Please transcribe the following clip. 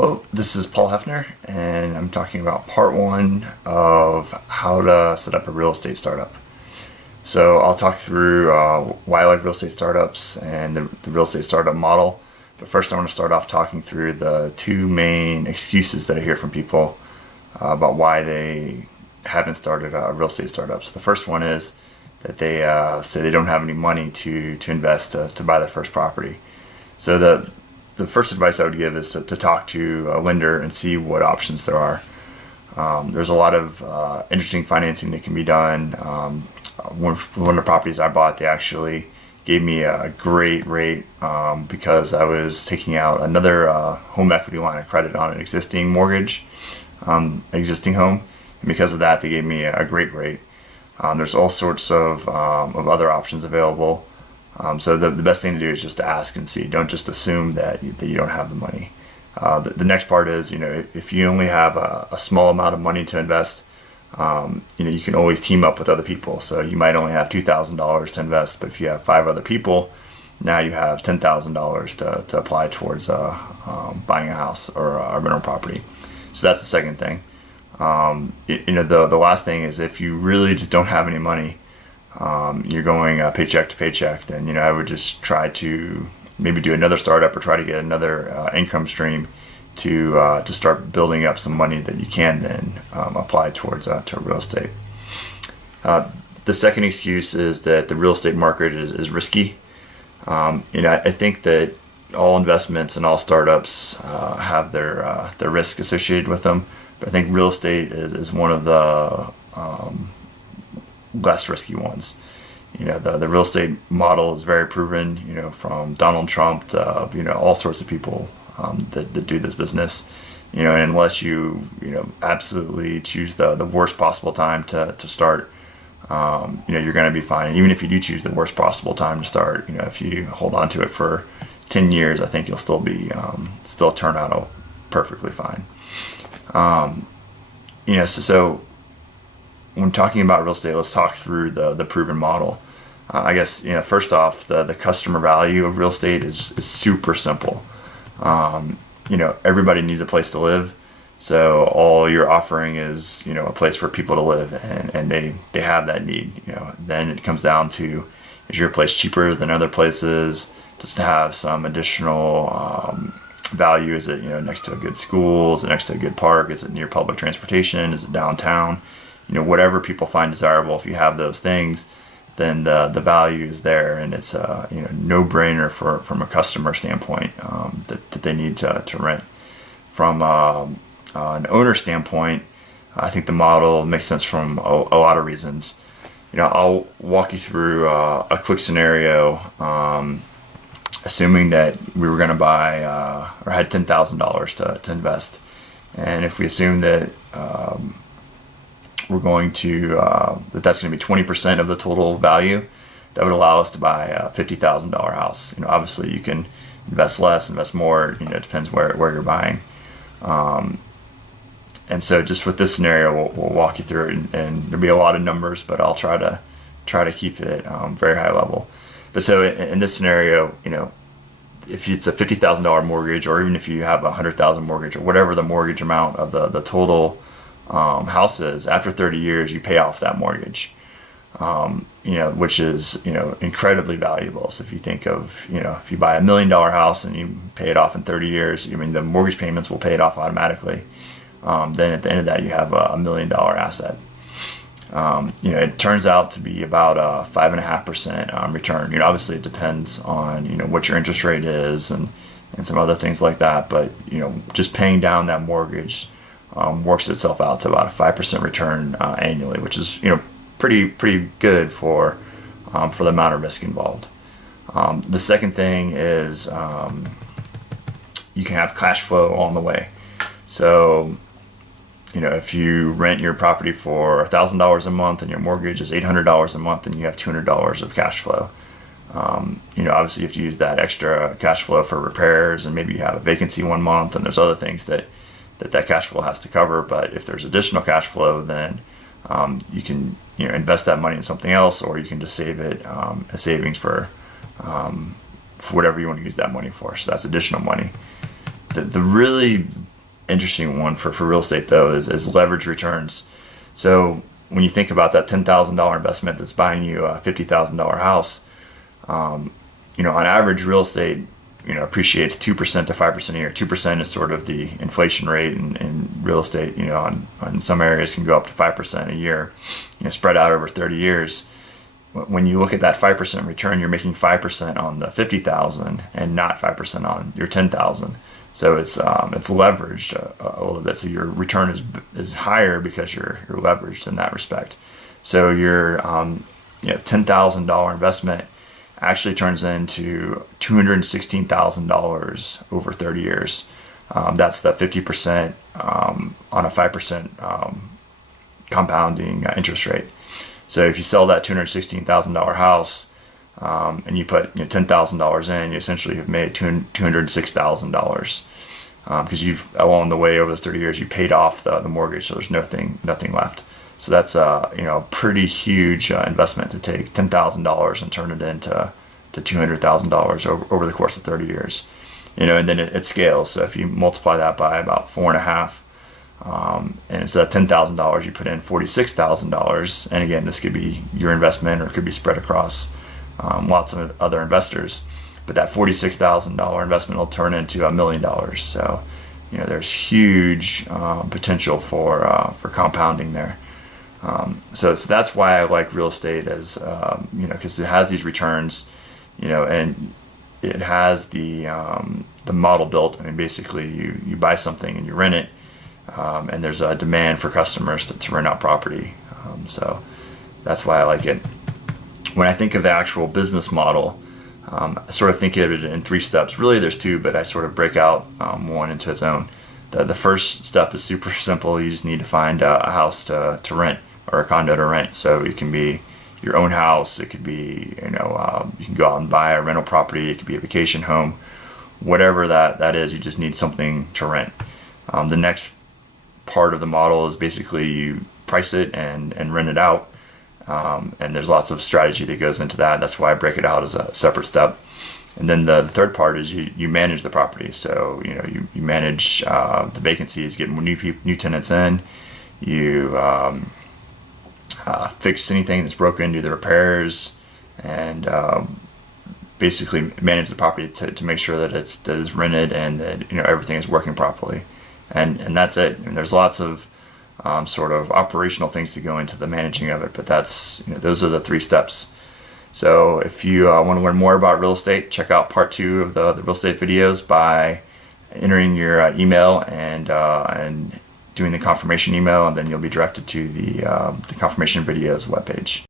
Hello, this is Paul Hefner, and I'm talking about part one of how to set up a real estate startup. So I'll talk through why I like real estate startups and the real estate startup model. But first I want to start off talking through the two main excuses that I hear from people about why they haven't started a real estate startup. So the first one is that they say they don't have any money to invest to buy their first property. So the first advice I would give is to talk to a lender and see what options there are. There's a lot of interesting financing that can be done. One of the properties I bought, they actually gave me a great rate because I was taking out another home equity line of credit on an existing mortgage, existing home. And because of that, they gave me a great rate. There's all sorts of other options available. So the best thing to do is just to ask and see. Don't just assume that you don't have the money. The next part is, if you only have a small amount of money to invest, you can always team up with other people. So you might only have $2,000 to invest, but if you have 5 other people, now you have $10,000 to apply towards buying a house or a rental property. So that's the second thing. The last thing is, if you really just don't have any money, you're going paycheck to paycheck, then I would just try to maybe do another startup or try to get another income stream to start building up some money that you can then apply towards to real estate. The second excuse is that the real estate market is risky. I think that all investments and all startups have their risk associated with them, but I think real estate is one of the less risky ones. The real estate model is very proven, from Donald Trump to, all sorts of people that do this business, and unless you absolutely choose the worst possible time to start, you're going to be fine. Even if you do choose the worst possible time to start, if you hold on to it for 10 years, I think you'll still be, still turn out perfectly fine. So when talking about real estate, let's talk through the proven model. I guess, first off, the customer value of real estate is super simple. Everybody needs a place to live. So all you're offering is, a place for people to live, and they have that need. Then it comes down to, is your place cheaper than other places? Does it have some additional value? Is it, next to a good school? Is it next to a good park? Is it near public transportation? Is it downtown? Whatever people find desirable, if you have those things, then the value is there, and it's a no-brainer from a customer standpoint that they need to rent. From an owner standpoint, I think the model makes sense from a lot of reasons. I'll walk you through a quick scenario. Assuming that we were going to buy or had $10,000 to invest, and if we assume that we're going to that's going to be 20% of the total value, that would allow us to buy a $50,000 house. Obviously you can invest less, invest more. It depends where you're buying. And so just with this scenario, we'll walk you through it, and there'll be a lot of numbers, but I'll try to keep it very high level. But so in this scenario, if it's a $50,000 mortgage, or even if you have a $100,000 mortgage, or whatever the mortgage amount of the total house is, after 30 years you pay off that mortgage, which is incredibly valuable. So if you think of if you buy $1 million house and you pay it off in 30 years, the mortgage payments will pay it off automatically. Then at the end of that you have a $1 million asset. It turns out to be about a 5.5% return. Obviously it depends on what your interest rate is and some other things like that, but just paying down that mortgage works itself out to about a 5% return annually, which is pretty good for the amount of risk involved. The second thing is you can have cash flow on the way. So if you rent your property for $1,000 a month and your mortgage is $800 a month, and you have $200 of cash flow, obviously you have to use that extra cash flow for repairs, and maybe you have a vacancy one month, and there's other things that cash flow has to cover. But if there's additional cash flow, then you can invest that money in something else, or you can just save it as savings for whatever you want to use that money for. So that's additional money. The really interesting one for real estate though is leverage returns. So when you think about that $10,000 investment that's buying you a $50,000 house, on average, real estate, appreciates 2% to 5% a year. 2% is sort of the inflation rate, in real estate, on some areas can go up to 5% a year, spread out over 30 years. When you look at that 5% return, you're making 5% on the 50,000 and not 5% on your 10,000. So it's leveraged a little bit. So your return is higher because you're leveraged in that respect. So your $10,000 investment actually turns into $216,000 over 30 years. That's the 50% on a 5% compounding interest rate. So if you sell that $216,000 house and you put $10,000 in, you essentially have made $206,000 because you've along the way over those 30 years you paid off the mortgage, so there's nothing left. So that's a pretty huge investment to take $10,000 and turn it into $200,000 over the course of 30 years. And then it scales. So if you multiply that by about 4.5, and instead of $10,000, you put in $46,000. And again, this could be your investment or it could be spread across lots of other investors. But that $46,000 investment will turn into $1 million. So there's huge potential for compounding there. So that's why I like real estate as because it has these returns, and it has the model built. I mean, basically you buy something and you rent it, and there's a demand for customers to rent out property. So that's why I like it. When I think of the actual business model, I sort of think of it in 3 steps. Really, there's 2, but I sort of break out one into its own. The first step is super simple. You just need to find a house to rent or a condo to rent. So it can be your own house. It could be, you can go out and buy a rental property. It could be a vacation home. Whatever that is, you just need something to rent. The next part of the model is basically you price it and rent it out. And there's lots of strategy that goes into that. That's why I break it out as a separate step. And then the third part is you manage the property. So you manage the vacancies, get new tenants in. You fix anything that's broken, do the repairs, and basically manage the property to make sure that that is rented and that everything is working properly. And that's it. And there's lots of sort of operational things to go into the managing of it, but that's those are the 3 steps. So if you want to learn more about real estate, check out part 2 of the real estate videos by entering your email and doing the confirmation email, and then you'll be directed to the confirmation videos webpage.